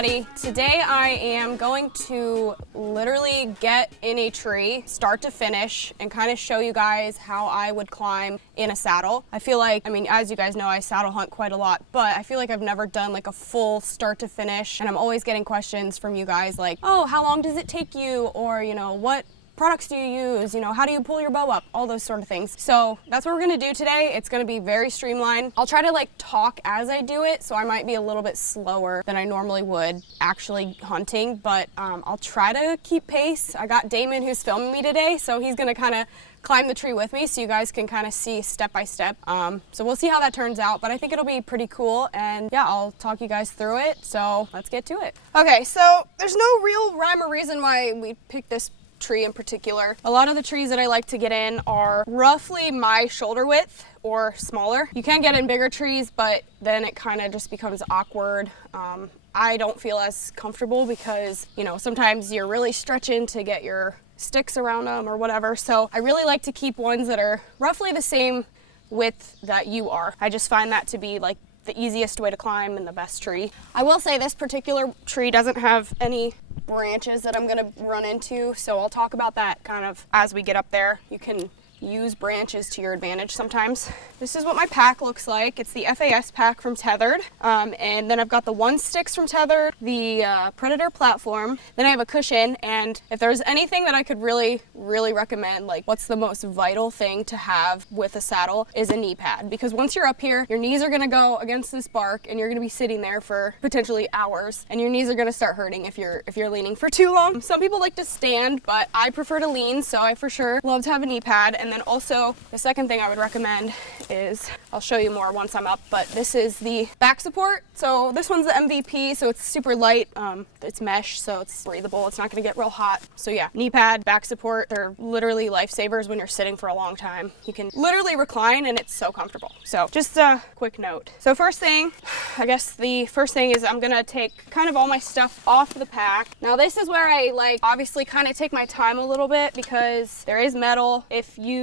everybody. Today I am going to literally get in a tree, start to finish, and kind of show you guys how I would climb in a saddle. I feel like, as you guys know, I saddle hunt quite a lot, but I feel like I've never done like a full start to finish, and I'm always getting questions from you guys like, oh, how long does it take you? Or, what products do you use? How do you pull your bow up? All those sort of things. So that's what we're gonna do today. It's gonna be very streamlined. I'll try to talk as I do it, so I might be a little bit slower than I normally would actually hunting, but I'll try to keep pace. I got Damon who's filming me today, so he's gonna kind of climb the tree with me so you guys can kind of see step by step. So we'll see how that turns out, but I think it'll be pretty cool, and yeah, I'll talk you guys through it, so let's get to it. Okay, so there's no real rhyme or reason why we picked this tree in particular. A lot of the trees that I like to get in are roughly my shoulder width or smaller. You can get in bigger trees, but then it kind of just becomes awkward. I don't feel as comfortable because, sometimes you're really stretching to get your sticks around them or whatever. So I really like to keep ones that are roughly the same width that you are. I just find that to be the easiest way to climb and the best tree. I will say this particular tree doesn't have any branches that I'm gonna run into, so I'll talk about that kind of as we get up there. You can use branches to your advantage sometimes. This is what my pack looks like. It's the FAS pack from Tethered, and then I've got the One Sticks from Tethered, the Predator platform, then I have a cushion, and if there's anything that I could really recommend, what's the most vital thing to have with a saddle is a knee pad, because once you're up here, your knees are gonna go against this bark and you're gonna be sitting there for potentially hours, and your knees are gonna start hurting if you're leaning for too long. Some people like to stand, but I prefer to lean, so I for sure love to have a knee pad. And then also the second thing I would recommend is, I'll show you more once I'm up, but this is the back support. So this one's the MVP, so it's super light. It's mesh, so it's breathable. It's not gonna get real hot. So yeah, knee pad, back support, they're literally lifesavers when you're sitting for a long time. You can literally recline and it's so comfortable. So just a quick note. So first thing, I guess the first thing is I'm gonna take kind of all my stuff off the pack. Now this is where I obviously kind of take my time a little bit because there is metal. If you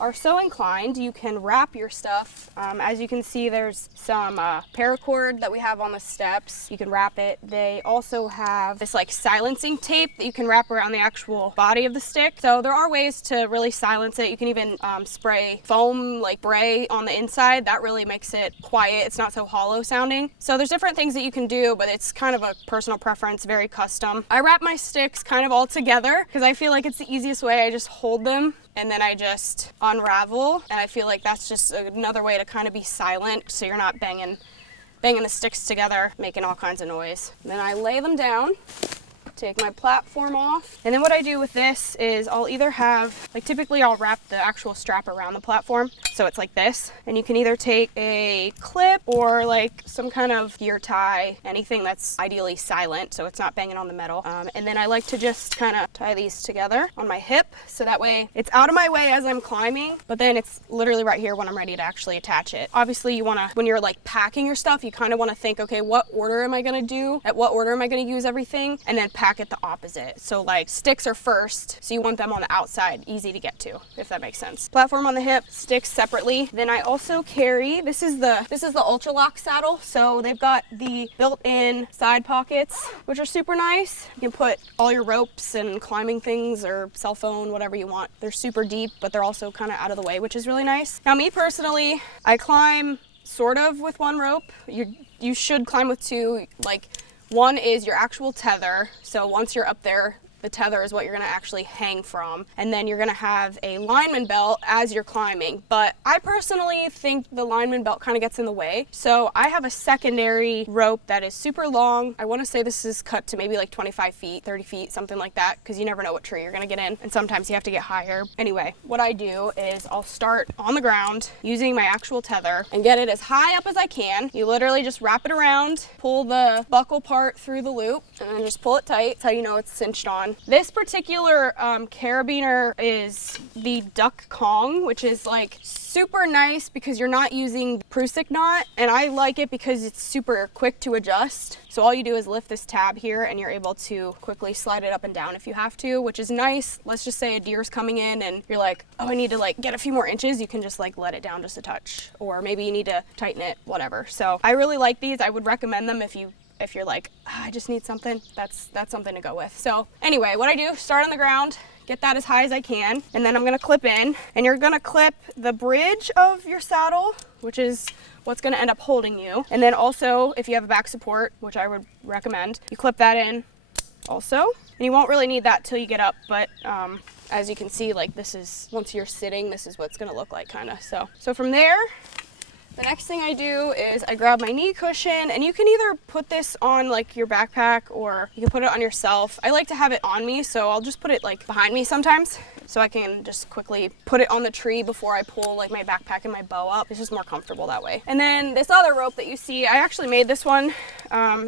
are so inclined, you can wrap your stuff. As you can see, there's some paracord that we have on the steps. You can wrap it. They also have this silencing tape that you can wrap around the actual body of the stick. So there are ways to really silence it. You can even spray foam spray on the inside. That really makes it quiet. It's not so hollow sounding. So there's different things that you can do, but it's kind of a personal preference, very custom. I wrap my sticks kind of all together because I feel like it's the easiest way. I just hold them and then I just unravel, and I feel like that's just another way to kind of be silent so you're not banging the sticks together, making all kinds of noise. And then I lay them down, take my platform off, and then what I do with this is I'll either have, typically I'll wrap the actual strap around the platform, so it's like this, and you can either take a clip or some kind of gear tie, anything that's ideally silent so it's not banging on the metal, and then I like to just kind of tie these together on my hip so that way it's out of my way as I'm climbing, but then it's literally right here when I'm ready to actually attach it. Obviously you want to, when you're packing your stuff, you kind of want to think, okay, what order am I going to do? At what order am I going to use everything? And then pack it the opposite. So sticks are first, so you want them on the outside, easy to get to, if that makes sense. Platform on the hip, sticks separately. Then I also carry, this is the Ultra Lock saddle, so they've got the built-in side pockets, which are super nice. You can put all your ropes and climbing things or cell phone, whatever you want. They're super deep, but they're also kind of out of the way, which is really nice. Now me personally, I climb sort of with one rope. You should climb with two. One is your actual tether, so once you're up there, the tether is what you're gonna actually hang from, and then you're gonna have a lineman belt as you're climbing. But I personally think the lineman belt kind of gets in the way, so I have a secondary rope that is super long. I want to say this is cut to maybe 25 feet, 30 feet, something like that, because you never know what tree you're gonna get in, and sometimes you have to get higher. Anyway, what I do is I'll start on the ground using my actual tether and get it as high up as I can. You literally just wrap it around, pull the buckle part through the loop, and then just pull it tight. That's how you know it's cinched on. This particular carabiner is the Duck Kong, which is super nice because you're not using the Prusik knot, and I like it because it's super quick to adjust. So all you do is lift this tab here and you're able to quickly slide it up and down if you have to, which is nice. Let's just say a deer's coming in and you're like, oh, I need to get a few more inches. You can just let it down just a touch, or maybe you need to tighten it, whatever. So I really like these. I would recommend them if you if you're like, I just need something, that's something to go with. So anyway, what I do, start on the ground, get that as high as I can, and then I'm gonna clip in, and you're gonna clip the bridge of your saddle, which is what's gonna end up holding you. And then also, if you have a back support, which I would recommend, you clip that in also. And you won't really need that till you get up, but as you can see, like this is, once you're sitting, this is what's gonna look like kinda. So from there, the next thing I do is I grab my knee cushion, and you can either put this on like your backpack or you can put it on yourself. I like to have it on me, so I'll just put it like behind me sometimes so I can just quickly put it on the tree before I pull like my backpack and my bow up. It's just more comfortable that way. And then this other rope that you see, I actually made this one.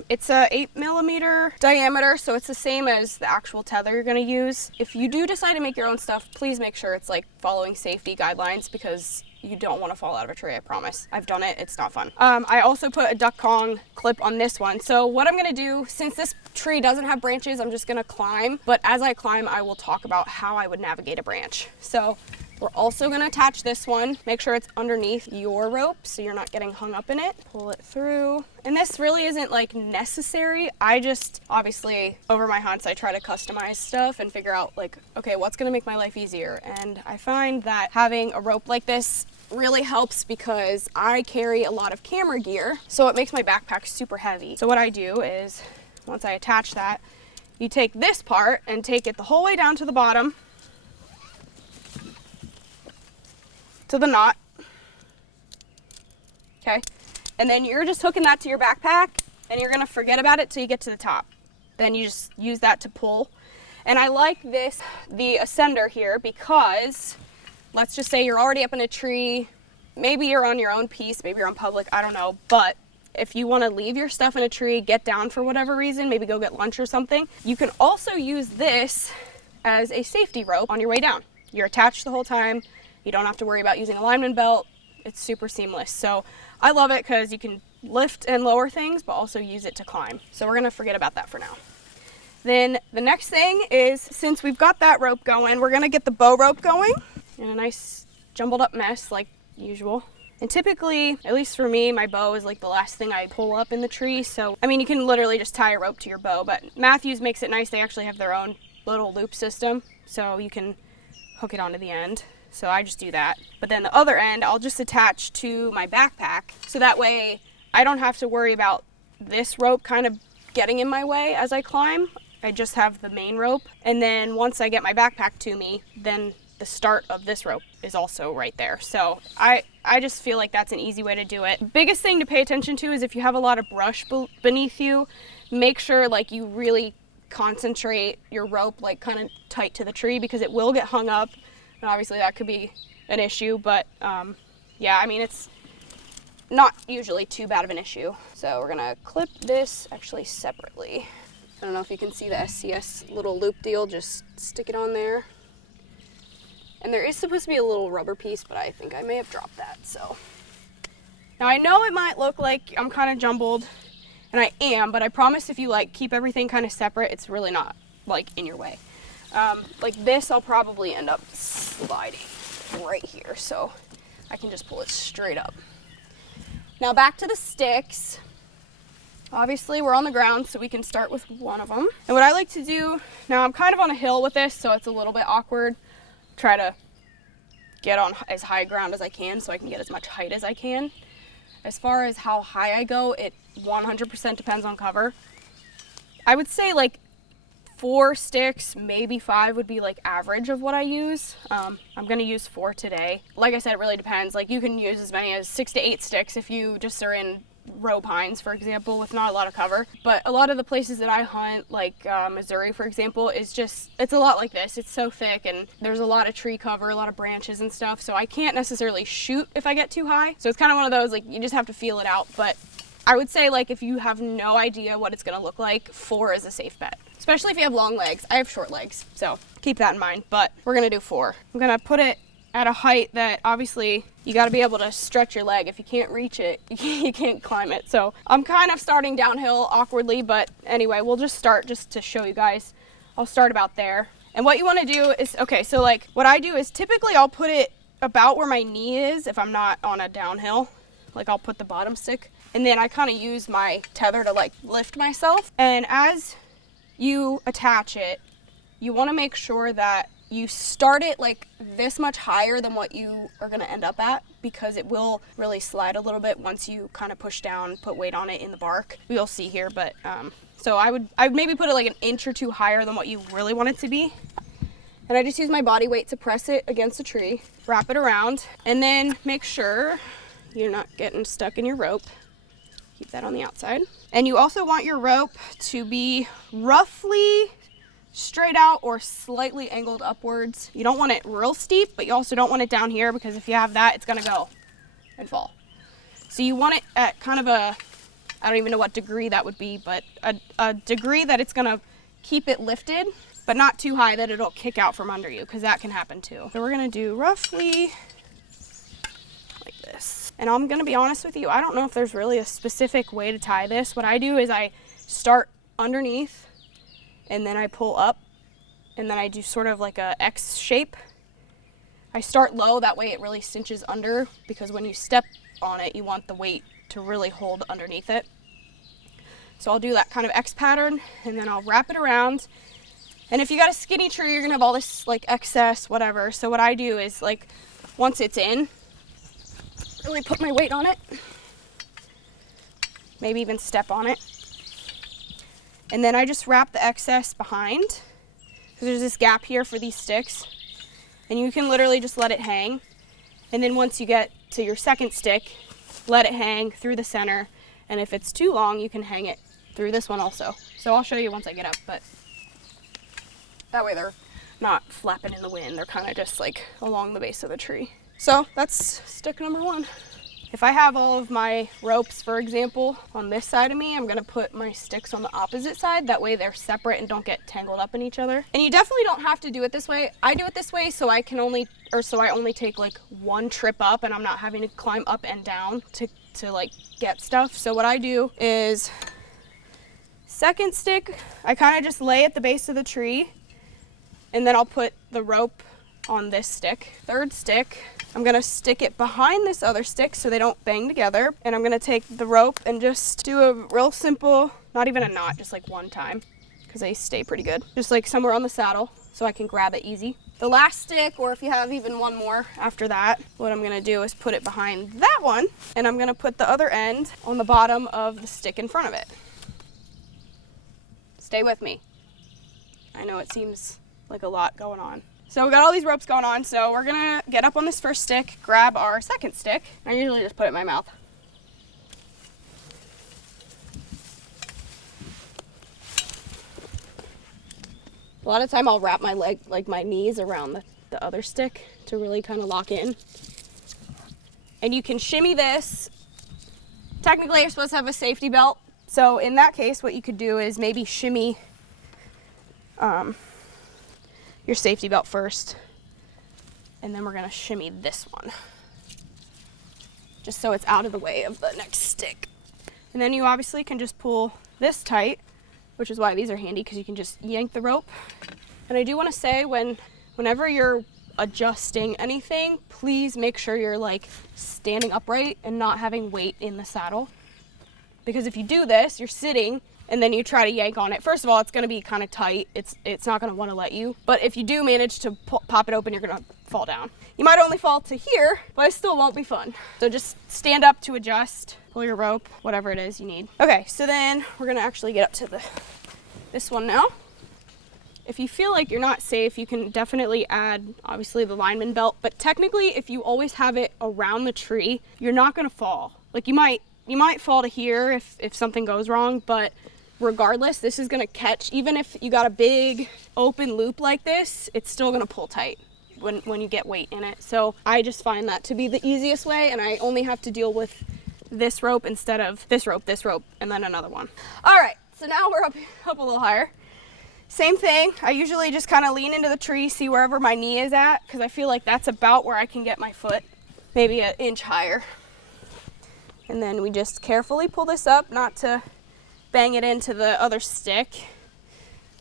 It's a 8mm diameter, so it's the same as the actual tether you're gonna use. If you do decide to make your own stuff, please make sure it's like following safety guidelines, because you don't want to fall out of a tree, I promise. I've done it, it's not fun. I also put a duck Kong clip on this one. So what I'm gonna do, since this tree doesn't have branches, I'm just gonna climb. But as I climb, I will talk about how I would navigate a branch. So we're also gonna attach this one. Make sure it's underneath your rope so you're not getting hung up in it. Pull it through. And this really isn't like necessary. I just, obviously, over my hunts, I try to customize stuff and figure out like, okay, what's gonna make my life easier? And I find that having a rope like this really helps because I carry a lot of camera gear, so it makes my backpack super heavy. So what I do is, once I attach that, you take this part and take it the whole way down to the bottom, to the knot, okay? And then you're just hooking that to your backpack, and you're gonna forget about it till you get to the top. Then you just use that to pull. And I like this, the ascender here, because let's just say you're already up in a tree, maybe you're on your own piece, maybe you're on public, I don't know, but if you want to leave your stuff in a tree, get down for whatever reason, maybe go get lunch or something, you can also use this as a safety rope on your way down. You're attached the whole time, you don't have to worry about using a lineman belt, it's super seamless. So I love it because you can lift and lower things, but also use it to climb. So we're gonna forget about that for now. Then the next thing is, since we've got that rope going, we're gonna get the bow rope going in a nice jumbled up mess like usual. And typically, at least for me, my bow is like the last thing I pull up in the tree. So, I mean, you can literally just tie a rope to your bow, but Matthews makes it nice. They actually have their own little loop system, so you can hook it onto the end. So I just do that. But then the other end, I'll just attach to my backpack. So that way I don't have to worry about this rope kind of getting in my way as I climb. I just have the main rope. And then once I get my backpack to me, then the start of this rope is also right there. So I just feel like that's an easy way to do it. Biggest thing to pay attention to is if you have a lot of brush beneath you, make sure like you really concentrate your rope like kind of tight to the tree, because it will get hung up. And obviously that could be an issue, but yeah, I mean, it's not usually too bad of an issue. So we're gonna clip this actually separately. I don't know if you can see the SCS little loop deal, just stick it on there. And there is supposed to be a little rubber piece, but I think I may have dropped that, so. Now I know it might look like I'm kind of jumbled, and I am, but I promise if you like keep everything kind of separate, it's really not like in your way. Like this, I'll probably end up sliding right here, so I can just pull it straight up. Now back to the sticks. Obviously we're on the ground, so we can start with one of them. And what I like to do, now I'm kind of on a hill with this, so it's a little bit awkward. Try to get on as high ground as I can so I can get as much height as I can. As far as how high I go, it 100% depends on cover. I would say like 4 sticks, maybe 5 would be like average of what I use. I'm gonna use 4 today. Like I said, it really depends. Like you can use as many as 6 to 8 sticks if you just are in row pines, for example, with not a lot of cover. But a lot of the places that I hunt, like Missouri, for example, is just, it's a lot like this. It's so thick and there's a lot of tree cover, a lot of branches and stuff. So I can't necessarily shoot if I get too high. So it's kind of one of those, like, you just have to feel it out. But I would say, like, if you have no idea what it's gonna look like, 4 is a safe bet. Especially if you have long legs. I have short legs, so keep that in mind. But we're gonna do 4. I'm gonna put it at a height that obviously you got to be able to stretch your leg. If you can't reach it, you can't climb it. So I'm kind of starting downhill awkwardly, but anyway, we'll just start just to show you guys. I'll start about there. And what you want to do is, okay, so like what I do is typically I'll put it about where my knee is if I'm not on a downhill. Like I'll put the bottom stick And then I kind of use my tether to like lift myself. And as you attach it, you want to make sure that you start it like this much higher than what you are going to end up at, because it will really slide a little bit once you kind of push down, put weight on it in the bark. We'll see here, but so I would maybe put it like an inch or two higher than what you really want it to be. And I just use my body weight to press it against the tree, wrap it around, and then make sure you're not getting stuck in your rope. Keep that on the outside. And you also want your rope to be roughly straight out or slightly angled upwards. You don't want it real steep, but you also don't want it down here, because if you have that, it's gonna go and fall. So you want it at kind of a, I don't even know what degree that would be, but a degree that it's gonna keep it lifted, but not too high that it'll kick out from under you, because that can happen too. So we're gonna do roughly like this. And I'm gonna be honest with you, I don't know if there's really a specific way to tie this. What I do is I start underneath, and then I pull up, and then I do sort of like a X shape. I start low, that way it really cinches under, because when you step on it, you want the weight to really hold underneath it. So I'll do that kind of X pattern, and then I'll wrap it around. And if you got a skinny tree, you're gonna have all this like excess, whatever. So what I do is, like, once it's in, really put my weight on it, maybe even step on it. And then I just wrap the excess behind, because there's this gap here for these sticks. And you can literally just let it hang. And then once you get to your second stick, let it hang through the center. And if it's too long, you can hang it through this one also. So I'll show you once I get up, but that way they're not flapping in the wind. They're kind of just like along the base of the tree. So that's stick number one. If I have all of my ropes, for example, on this side of me, I'm gonna put my sticks on the opposite side. That way they're separate and don't get tangled up in each other. And you definitely don't have to do it this way. I do it this way so I only take like one trip up, and I'm not having to climb up and down to like get stuff. So what I do is, second stick, I kind of just lay at the base of the tree, and then I'll put the rope on this stick. Third stick, I'm gonna stick it behind this other stick so they don't bang together. And I'm gonna take the rope and just do a real simple, not even a knot, just like one time, because they stay pretty good. Just like somewhere on the saddle so I can grab it easy. The last stick, or if you have even one more after that, what I'm gonna do is put it behind that one, and I'm gonna put the other end on the bottom of the stick in front of it. Stay with me. I know it seems like a lot going on. So we got all these ropes going on, so we're gonna get up on this first stick, grab our second stick. I usually just put it in my mouth. A lot of time I'll wrap my leg, like my knees, around the other stick to really kind of lock in. And you can shimmy this. Technically you're supposed to have a safety belt. So in that case, what you could do is maybe shimmy your safety belt first, and then we're gonna shimmy this one, just so it's out of the way of the next stick. And then you obviously can just pull this tight, which is why these are handy, because you can just yank the rope. And I do want to say, whenever you're adjusting anything, please make sure you're like standing upright and not having weight in the saddle, because if you do this, you're sitting and then you try to yank on it. First of all, it's gonna be kind of tight. It's not gonna wanna let you. But if you do manage to pop it open, you're gonna fall down. You might only fall to here, but it still won't be fun. So just stand up to adjust, pull your rope, whatever it is you need. Okay, so then we're gonna actually get up to this one now. If you feel like you're not safe, you can definitely add, obviously, the lineman belt. But technically, if you always have it around the tree, you're not gonna fall. Like you might fall to here if something goes wrong, but regardless, this is gonna catch. Even if you got a big open loop like this, it's still gonna pull tight when you get weight in it. So I just find that to be the easiest way, and I only have to deal with this rope instead of this rope, and then another one. All right, so now we're up a little higher. Same thing, I usually just kind of lean into the tree, see wherever my knee is at, because I feel like that's about where I can get my foot, maybe an inch higher. And then we just carefully pull this up, not to bang it into the other stick.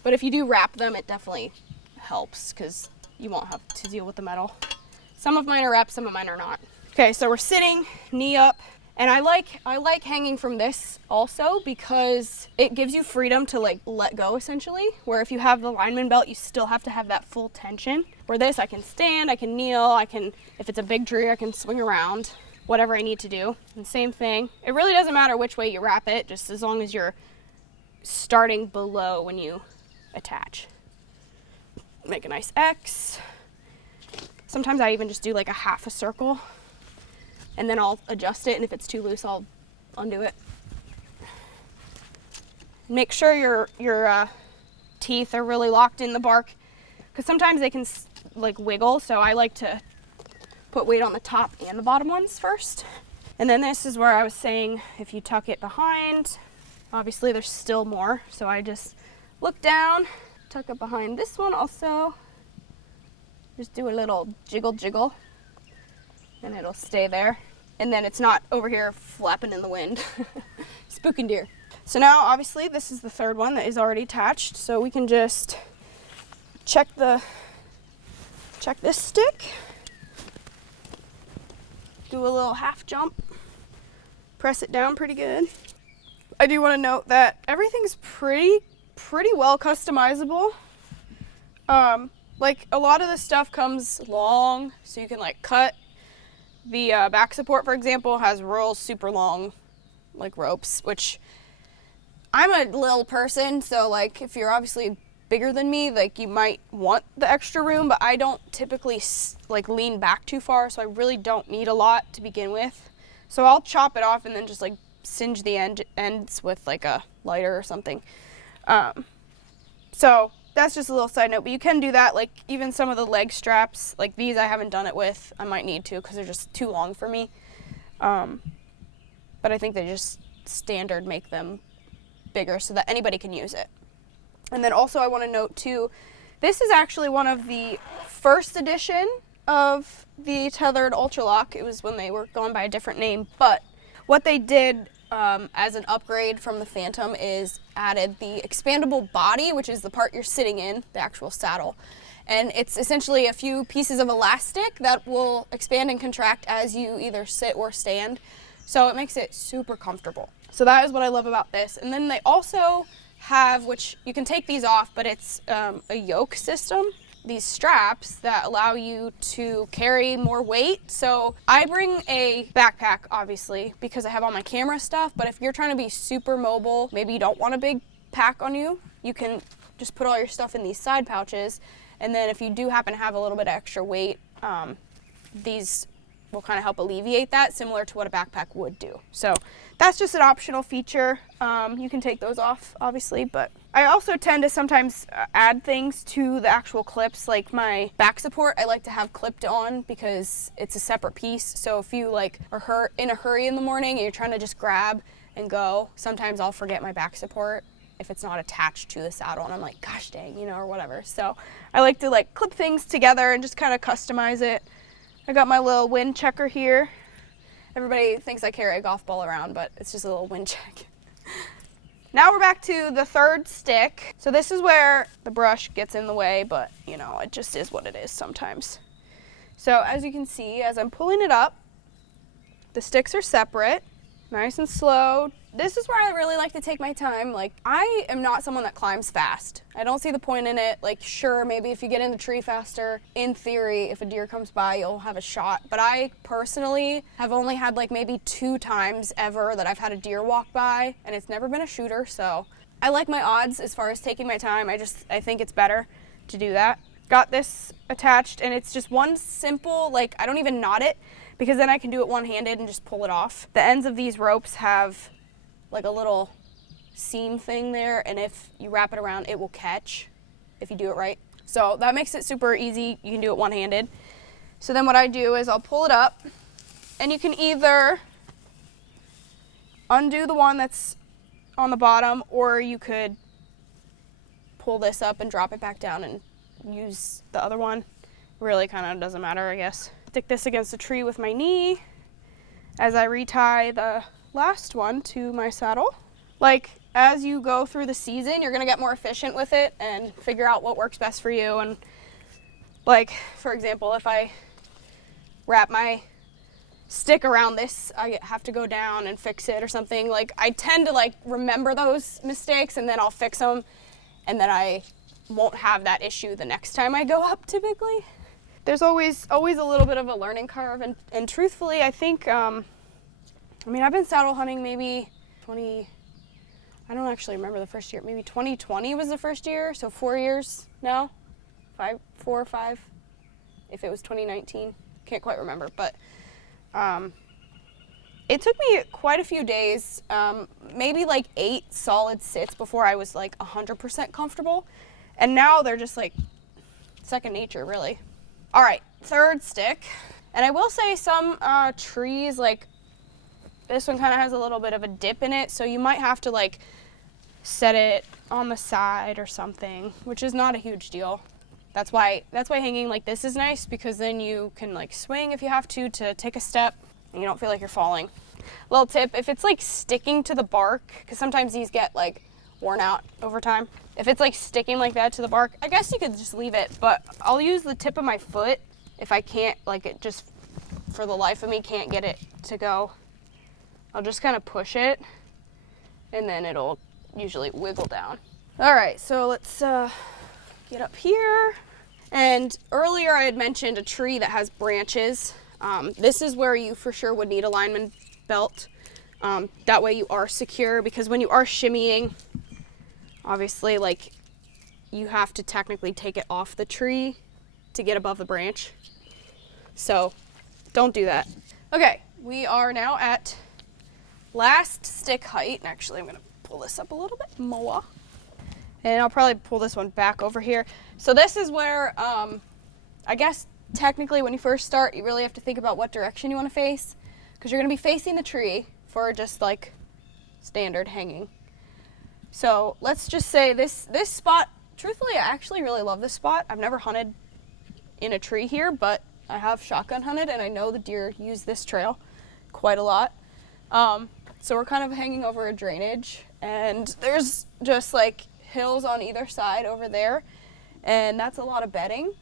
But if you do wrap them, it definitely helps, because you won't have to deal with the metal. Some of mine are wrapped, some of mine are not. Okay, so we're sitting, knee up, And I like hanging from this also because it gives you freedom to like let go essentially, where if you have the lineman belt, you still have to have that full tension. Where this, I can stand, I can kneel, if it's a big tree, I can swing around, whatever I need to do. And same thing. It really doesn't matter which way you wrap it, just as long as you're starting below when you attach. Make a nice X. Sometimes I even just do like a half a circle, and then I'll adjust it, and if it's too loose, I'll undo it. Make sure your teeth are really locked in the bark, because sometimes they can like wiggle, so I like to put weight on the top and the bottom ones first. And then this is where I was saying, if you tuck it behind, obviously there's still more, so I just look down, tuck it behind this one also, just do a little jiggle, and it'll stay there. And then it's not over here flapping in the wind. Spooking deer. So now obviously this is the third one that is already attached, so we can just check this stick, do a little half jump, press it down pretty good. I do want to note that everything's pretty well customizable. Like a lot of the stuff comes long, so you can like cut. The back support, for example, has real super long like ropes, which I'm a little person, so like if you're obviously bigger than me, like you might want the extra room, but I don't typically like lean back too far, so I really don't need a lot to begin with. So I'll chop it off and then just like singe the ends with like a lighter or something. So that's just a little side note, but you can do that. Like even some of the leg straps, like these I haven't done it with. I might need to because they're just too long for me. But I think they just standard make them bigger so that anybody can use it. And then also I want to note too, this is actually one of the first edition of the tethered Ultralock. It was when they were going by a different name, but what they did as an upgrade from the Phantom is added the expandable body, which is the part you're sitting in, the actual saddle. And it's essentially a few pieces of elastic that will expand and contract as you either sit or stand. So it makes it super comfortable. So that is what I love about this. And then they also have, which you can take these off, but it's a yoke system. These straps that allow you to carry more weight. So I bring a backpack, obviously, because I have all my camera stuff, but if you're trying to be super mobile, maybe you don't want a big pack on you, you can just put all your stuff in these side pouches, and then if you do happen to have a little bit of extra weight, these will kind of help alleviate that, similar to what a backpack would do. So that's just an optional feature. You can take those off, obviously, but I also tend to sometimes add things to the actual clips, like my back support I like to have clipped on because it's a separate piece. So if you like are in a hurry in the morning and you're trying to just grab and go, sometimes I'll forget my back support if it's not attached to the saddle and I'm like, gosh dang, or whatever. So I like to like clip things together and just kind of customize it. I got my little wind checker here. Everybody thinks I carry a golf ball around, but it's just a little wind check. Now we're back to the third stick. So this is where the brush gets in the way, but it just is what it is sometimes. So as you can see, as I'm pulling it up, the sticks are separate, nice and slow. This is where I really like to take my time. Like, I am not someone that climbs fast. I don't see the point in it. Like, sure, maybe if you get in the tree faster, in theory, if a deer comes by, you'll have a shot. But I personally have only had like maybe 2 times ever that I've had a deer walk by, and it's never been a shooter. So I like my odds as far as taking my time. I think it's better to do that. Got this attached, and it's just one simple, like, I don't even knot it because then I can do it one-handed and just pull it off. The ends of these ropes have like a little seam thing there, and if you wrap it around, it will catch if you do it right. So that makes it super easy. You can do it one-handed. So then what I do is I'll pull it up, and you can either undo the one that's on the bottom, or you could pull this up and drop it back down and use the other one. Really kind of doesn't matter, I guess. Stick this against a tree with my knee as I retie the last one to my saddle. Like, as you go through the season, you're gonna get more efficient with it and figure out what works best for you. And like, for example, if I wrap my stick around this, I have to go down and fix it or something. Like, I tend to like remember those mistakes and then I'll fix them, and then I won't have that issue the next time I go up typically. There's always a little bit of a learning curve, and truthfully, I think, I mean, I've been saddle hunting maybe I don't actually remember the first year, maybe 2020 was the first year, so 4 years now, 4 or 5, if it was 2019, can't quite remember, but it took me quite a few days, maybe like 8 solid sits before I was like 100% comfortable, and now they're just like second nature, really. All right, third stick, and I will say some trees, like this one kind of has a little bit of a dip in it, so you might have to like set it on the side or something, which is not a huge deal. That's why hanging like this is nice, because then you can like swing if you have to take a step and you don't feel like you're falling. Little tip, if it's like sticking to the bark, because sometimes these get like worn out over time. If it's like sticking like that to the bark, I guess you could just leave it, but I'll use the tip of my foot if I can't, like, it just for the life of me can't get it to go. I'll just kind of push it and then it'll usually wiggle down. All right, so let's get up here. And earlier I had mentioned a tree that has branches. This is where you for sure would need a lineman belt. That way you are secure, because when you are shimmying, obviously, like, you have to technically take it off the tree to get above the branch. So don't do that. Okay, we are now at last stick height. And actually, I'm gonna pull this up a little bit more. And I'll probably pull this one back over here. So this is where, I guess technically when you first start, you really have to think about what direction you want to face, because you're gonna be facing the tree for just like standard hanging. So let's just say this spot, truthfully, I actually really love this spot. I've never hunted in a tree here, but I have shotgun hunted, and I know the deer use this trail quite a lot. So we're kind of hanging over a drainage, and there's just like hills on either side over there, and that's a lot of bedding.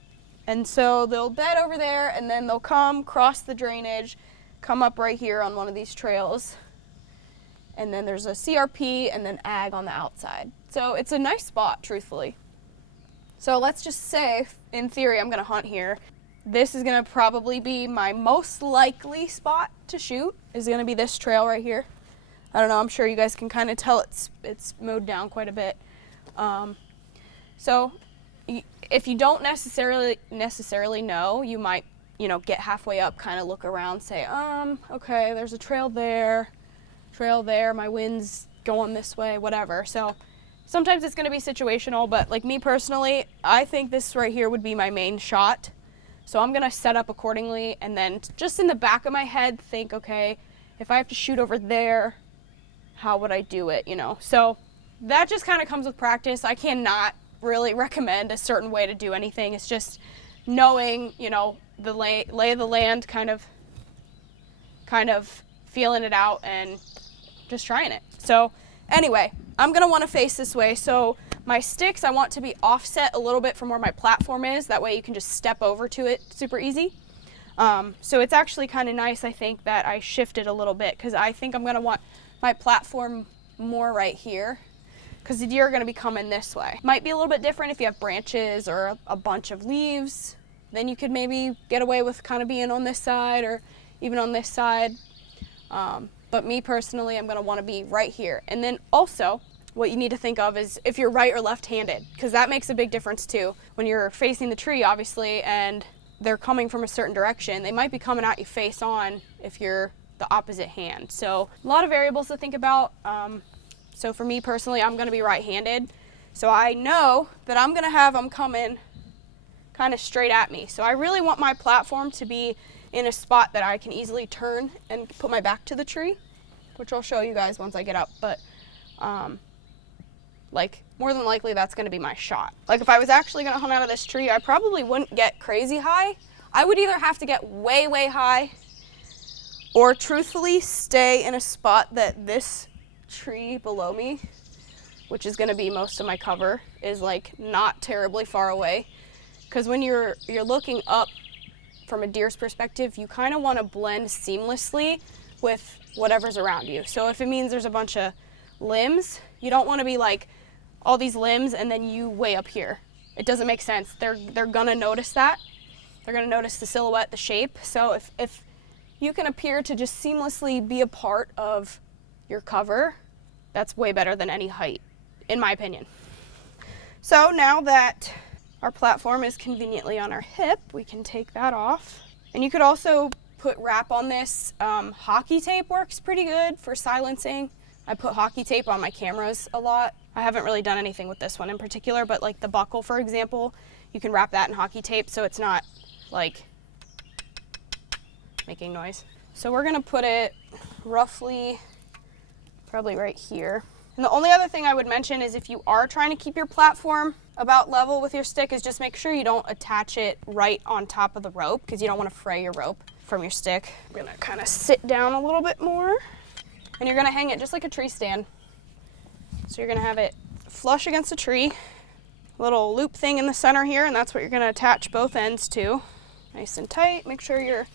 And so they'll bed over there, and then they'll come cross the drainage, come up right here on one of these trails, and then there's a CRP and then ag on the outside. So it's a nice spot, truthfully. So let's just say, in theory, I'm gonna hunt here. This is gonna probably be my most likely spot to shoot, is gonna be this trail right here. I don't know, I'm sure you guys can kind of tell it's mowed down quite a bit. So if you don't necessarily know, you might, get halfway up, kind of look around, say, okay, there's a trail there, my wind's going this way, whatever. So sometimes it's going to be situational, but like me personally, I think this right here would be my main shot. So I'm going to set up accordingly, and then just in the back of my head think, okay, if I have to shoot over there, how would I do it, So that just kind of comes with practice. I cannot really recommend a certain way to do anything. It's just knowing, the lay of the land, kind of feeling it out and just trying it. So anyway, I'm gonna want to face this way. So my sticks, I want to be offset a little bit from where my platform is. That way you can just step over to it super easy. So it's actually kind of nice, I think, that I shifted a little bit, because I think I'm gonna want my platform more right here, because the deer are gonna be coming this way. Might be a little bit different if you have branches or a bunch of leaves. Then you could maybe get away with kind of being on this side or even on this side. But me personally, I'm gonna wanna be right here. And then also, what you need to think of is if you're right or left-handed, because that makes a big difference too. When you're facing the tree, obviously, and they're coming from a certain direction, they might be coming at you face on if you're the opposite hand. So a lot of variables to think about. So for me personally, I'm gonna be right-handed. So I know that I'm gonna have them coming kind of straight at me. So I really want my platform to be in a spot that I can easily turn and put my back to the tree, which I'll show you guys once I get up. But like, more than likely that's gonna be my shot. Like, if I was actually gonna hunt out of this tree, I probably wouldn't get crazy high. I would either have to get way, way high, or truthfully stay in a spot that this tree below me, which is gonna be most of my cover, is like not terribly far away. Because when you're looking up from a deer's perspective, you kind of want to blend seamlessly with whatever's around you. So if it means there's a bunch of limbs, you don't want to be like all these limbs and then you way up here. It doesn't make sense. They're gonna notice that. They're gonna notice the silhouette, the shape. So if you can appear to just seamlessly be a part of your cover, that's way better than any height, in my opinion. So now that our platform is conveniently on our hip, we can take that off. And you could also put wrap on this. Hockey tape works pretty good for silencing. I put hockey tape on my cameras a lot. I haven't really done anything with this one in particular, but like the buckle, for example, you can wrap that in hockey tape so it's not like making noise. So we're gonna put it roughly, probably right here. And the only other thing I would mention is if you are trying to keep your platform about level with your stick, is just make sure you don't attach it right on top of the rope, because you don't want to fray your rope from your stick. I'm gonna kind of sit down a little bit more, and you're gonna hang it just like a tree stand. So you're gonna have it flush against a tree, little loop thing in the center here, and that's what you're gonna attach both ends to. Nice and tight. Make sure your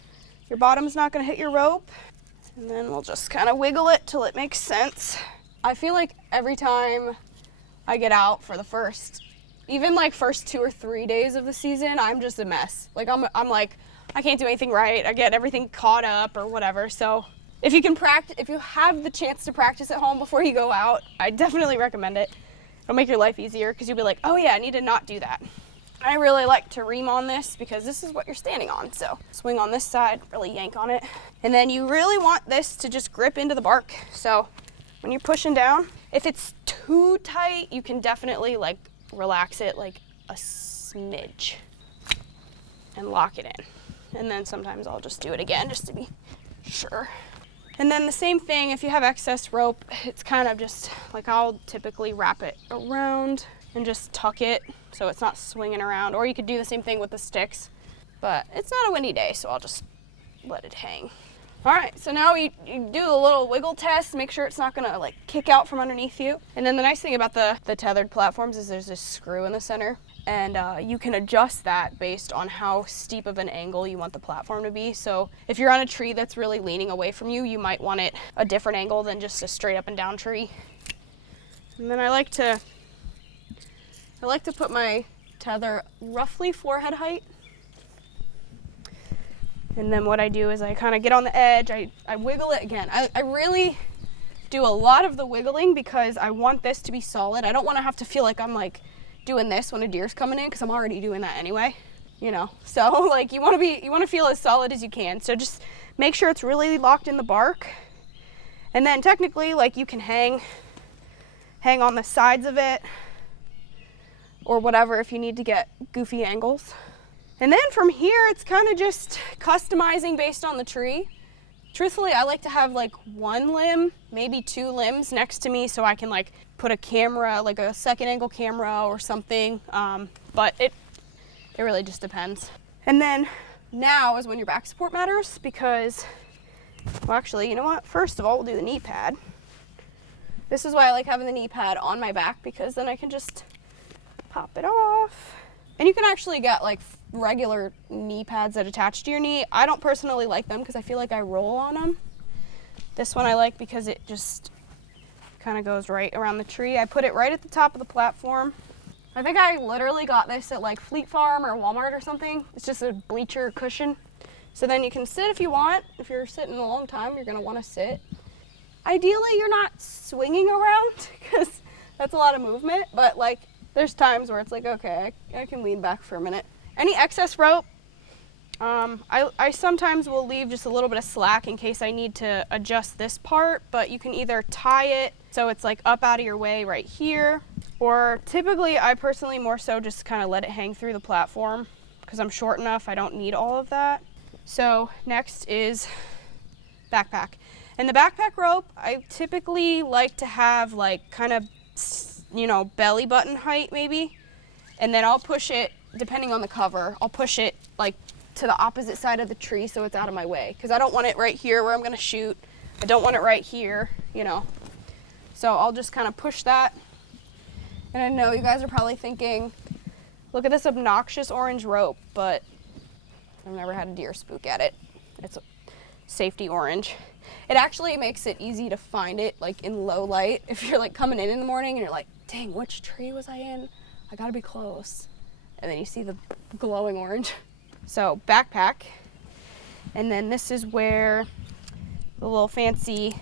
bottom's not gonna hit your rope. And then we'll just kind of wiggle it till it makes sense. I feel like every time I get out for the first, even like first 2 or 3 days of the season, I'm just a mess. Like I'm like, I can't do anything right. I get everything caught up or whatever. So if you can practice, if you have the chance to practice at home before you go out, I definitely recommend it. It'll make your life easier because you'll be like, oh yeah, I need to not do that. I really like to ream on this because this is what you're standing on. So swing on this side, really yank on it. And then you really want this to just grip into the bark. So when you're pushing down, if it's too tight, you can definitely like relax it like a smidge and lock it in. And then sometimes I'll just do it again just to be sure. And then the same thing, if you have excess rope, it's kind of just like I'll typically wrap it around and just tuck it so it's not swinging around. Or you could do the same thing with the sticks, but it's not a windy day, so I'll just let it hang. All right, so now you do a little wiggle test, make sure it's not gonna like kick out from underneath you. And then the nice thing about the tethered platforms is there's this screw in the center, and you can adjust that based on how steep of an angle you want the platform to be. So if you're on a tree that's really leaning away from you, you might want it a different angle than just a straight up and down tree. And then I like to put my tether roughly forehead height. And then what I do is I kind of get on the edge, I wiggle it again. I really do a lot of the wiggling because I want this to be solid. I don't want to have to feel like I'm like doing this when a deer's coming in, because I'm already doing that anyway, you know. So like you want to feel as solid as you can. So just make sure it's really locked in the bark. And then technically like you can hang on the sides of it or whatever if you need to get goofy angles. And then from here, it's kind of just customizing based on the tree. Truthfully, I like to have like one limb, maybe 2 limbs next to me so I can like put a camera, like a second angle camera or something. But it really just depends. And then now is when your back support matters because, well actually, you know what? First of all, we'll do the knee pad. This is why I like having the knee pad on my back, because then I can just pop it off. And you can actually get like regular knee pads that attach to your knee. I don't personally like them because I feel like I roll on them. This one I like because it just kind of goes right around the tree. I put it right at the top of the platform. I think I literally got this at like Fleet Farm or Walmart or something. It's just a bleacher cushion. So then you can sit if you want. If you're sitting a long time, you're gonna wanna sit. Ideally, you're not swinging around because that's a lot of movement, but like there's times where it's like, okay, I can lean back for a minute. Any excess rope, I sometimes will leave just a little bit of slack in case I need to adjust this part, but you can either tie it so it's like up out of your way right here, or typically I personally more so just kind of let it hang through the platform because I'm short enough, I don't need all of that. So next is backpack. And the backpack rope, I typically like to have like kind of, you know, belly button height maybe, and then I'll push it, depending on the cover, I'll push it like to the opposite side of the tree so it's out of my way, because I don't want it right here where I'm gonna shoot. I don't want it right here, you know. So I'll just kind of push that. And I know you guys are probably thinking, look at this obnoxious orange rope, but I've never had a deer spook at it. It's a safety orange. It actually makes it easy to find it like in low light. If you're like coming in the morning and you're like, dang, which tree was I in? I gotta be close. And then you see the glowing orange. So backpack. And then this is where the little fancy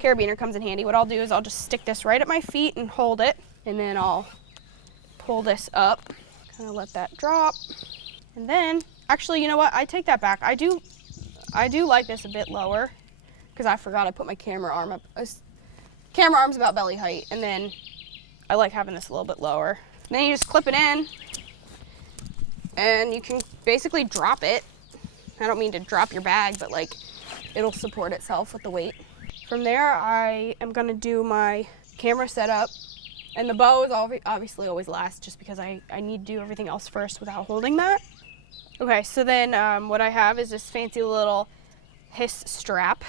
carabiner comes in handy. What I'll do is I'll just stick this right at my feet and hold it. And then I'll pull this up, kind of let that drop. And then, actually, you know what? I take that back. I do like this a bit lower because I forgot I put my camera arm up. Camera arm's about belly height, and then I like having this a little bit lower. And then you just clip it in, and you can basically drop it. I don't mean to drop your bag, but like it'll support itself with the weight. From there, I am gonna do my camera setup, and the bow is obviously always last just because I need to do everything else first without holding that. Okay, so then what I have is this fancy little hiss strap,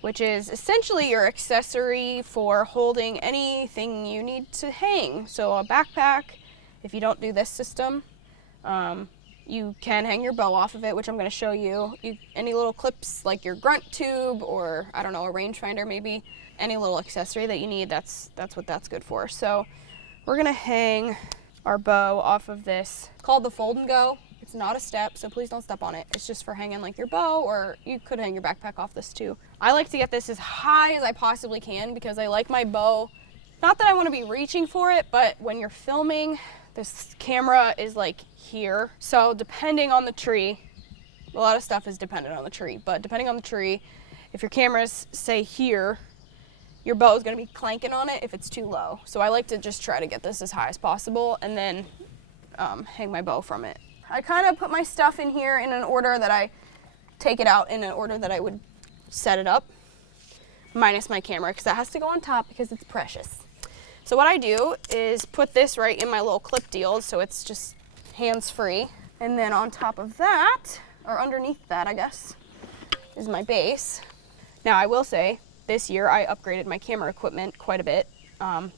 which is essentially your accessory for holding anything you need to hang. So a backpack, if you don't do this system, you can hang your bow off of it, which I'm going to show you. Any little clips like your grunt tube or, I don't know, a rangefinder maybe, any little accessory that you need, that's what that's good for. So we're going to hang our bow off of this. It's called the Fold and Go. It's not a step, so please don't step on it. It's just for hanging like your bow, or you could hang your backpack off this too. I like to get this as high as I possibly can because I like my bow. Not that I want to be reaching for it, but when you're filming, this camera is like here. So depending on the tree, a lot of stuff is dependent on the tree, but depending on the tree, if your camera's say here, your bow is going to be clanking on it if it's too low. So I like to just try to get this as high as possible and then hang my bow from it. I kind of put my stuff in here in an order that I take it out in an order that I would set it up, minus my camera because that has to go on top because it's precious. So what I do is put this right in my little clip deal so it's just hands-free. And then on top of that, or underneath that I guess, is my base. Now I will say, this year I upgraded my camera equipment quite a bit.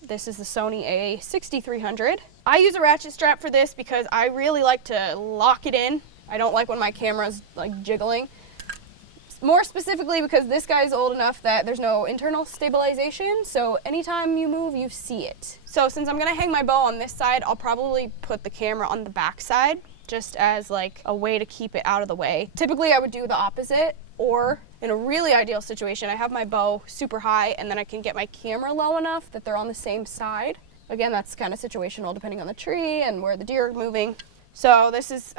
This is the Sony a6300. I use a ratchet strap for this because I really like to lock it in. I don't like when my camera's like jiggling. More specifically because this guy's old enough that there's no internal stabilization, so anytime you move, you see it. So since I'm gonna hang my bow on this side, I'll probably put the camera on the back side just as like a way to keep it out of the way. Typically I would do the opposite, or in a really ideal situation, I have my bow super high and then I can get my camera low enough that they're on the same side. Again, that's kind of situational depending on the tree and where the deer are moving. So this is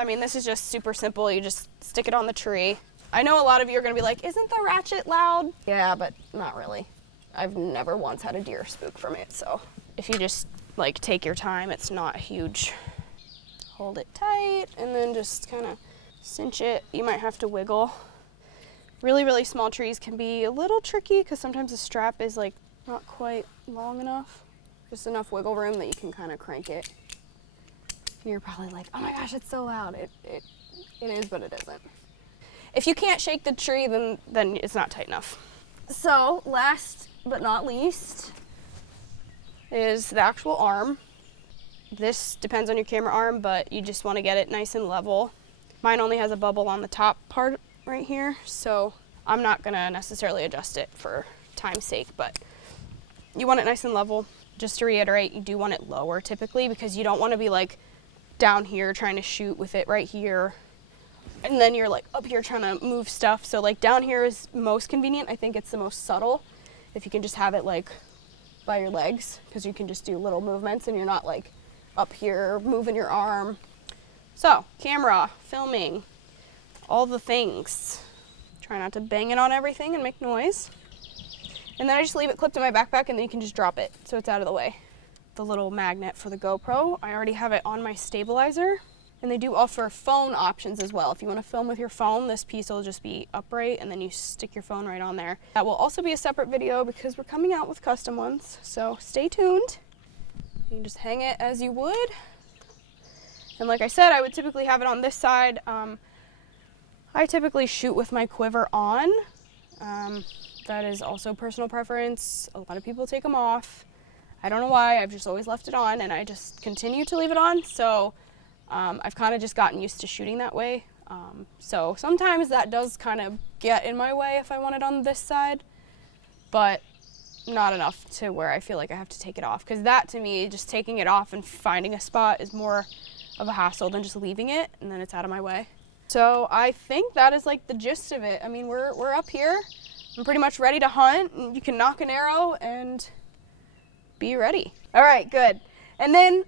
just super simple. You just stick it on the tree. I know a lot of you are gonna be like, isn't the ratchet loud? Yeah, but not really. I've never once had a deer spook from it, so if you just like take your time, it's not huge. Hold it tight and then just kind of cinch it. You might have to wiggle. Really, really small trees can be a little tricky because sometimes the strap is like not quite long enough. Just enough wiggle room that you can kind of crank it. And you're probably like, oh my gosh, it's so loud. It is, but it isn't. If you can't shake the tree, then it's not tight enough. So last but not least is the actual arm. This depends on your camera arm, but you just want to get it nice and level. Mine only has a bubble on the top part right here, so I'm not gonna necessarily adjust it for time's sake, but you want it nice and level. Just to reiterate, you do want it lower typically because you don't want to be like down here trying to shoot with it right here and then you're like up here trying to move stuff. So like down here is most convenient. I think it's the most subtle if you can just have it like by your legs because you can just do little movements and you're not like up here moving your arm. So camera, filming, all the things. Try not to bang it on everything and make noise. And then I just leave it clipped in my backpack and then you can just drop it so it's out of the way. The little magnet for the GoPro, I already have it on my stabilizer. And they do offer phone options as well. If you want to film with your phone, this piece will just be upright and then you stick your phone right on there. That will also be a separate video because we're coming out with custom ones, so stay tuned. You can just hang it as you would. And like I said, I would typically have it on this side. I typically shoot with my quiver on. That is also personal preference. A lot of people take them off. I don't know why, I've just always left it on and I just continue to leave it on. So I've kind of just gotten used to shooting that way. So sometimes that does kind of get in my way if I want it on this side, but not enough to where I feel like I have to take it off, because that to me, just taking it off and finding a spot is more of a hassle than just leaving it and then it's out of my way. So I think that is like the gist of it. I mean, we're up here. I'm pretty much ready to hunt, and you can knock an arrow and be ready. All right, good. And then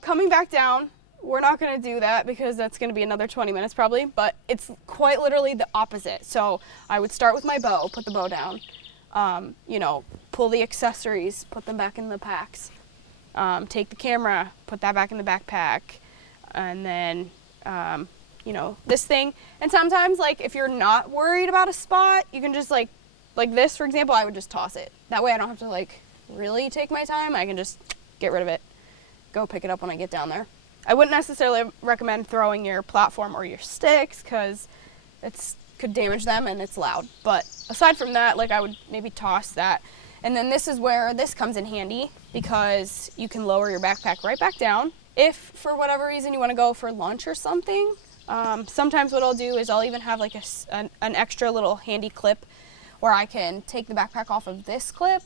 coming back down, we're not gonna do that because that's gonna be another 20 minutes probably, but it's quite literally the opposite. So I would start with my bow, put the bow down, you know, pull the accessories, put them back in the packs, take the camera, put that back in the backpack, and then, you know, this thing. And sometimes, like, if you're not worried about a spot, you can just like this, for example, I would just toss it. That way I don't have to like really take my time. I can just get rid of it, go pick it up when I get down there. I wouldn't necessarily recommend throwing your platform or your sticks because it's could damage them and it's loud. But aside from that, like, I would maybe toss that. And then this is where this comes in handy, because you can lower your backpack right back down. If for whatever reason you want to go for lunch or something, sometimes what I'll do is I'll even have like an extra little handy clip where I can take the backpack off of this clip,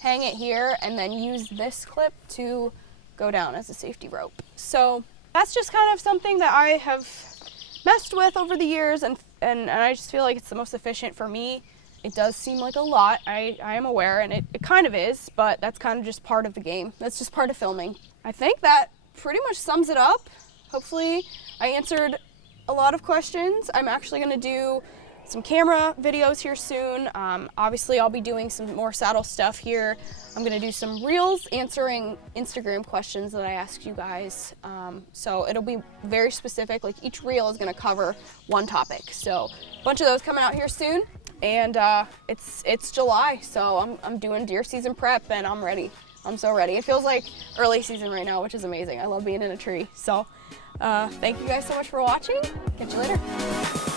hang it here, and then use this clip to go down as a safety rope. So that's just kind of something that I have messed with over the years, and I just feel like it's the most efficient for me. It does seem like a lot, I am aware, and it kind of is, but that's kind of just part of the game. That's just part of filming. I think that pretty much sums it up. Hopefully I answered a lot of questions. I'm actually going to do some camera videos here soon. Obviously I'll be doing some more saddle stuff here. I'm going to do some reels answering Instagram questions that I asked you guys. So it'll be very specific, like each reel is going to cover one topic. So a bunch of those coming out here soon. And it's July, so I'm doing deer season prep, and I'm ready. I'm so ready. It feels like early season right now, which is amazing. I love being in a tree. So thank you guys so much for watching. Catch you later.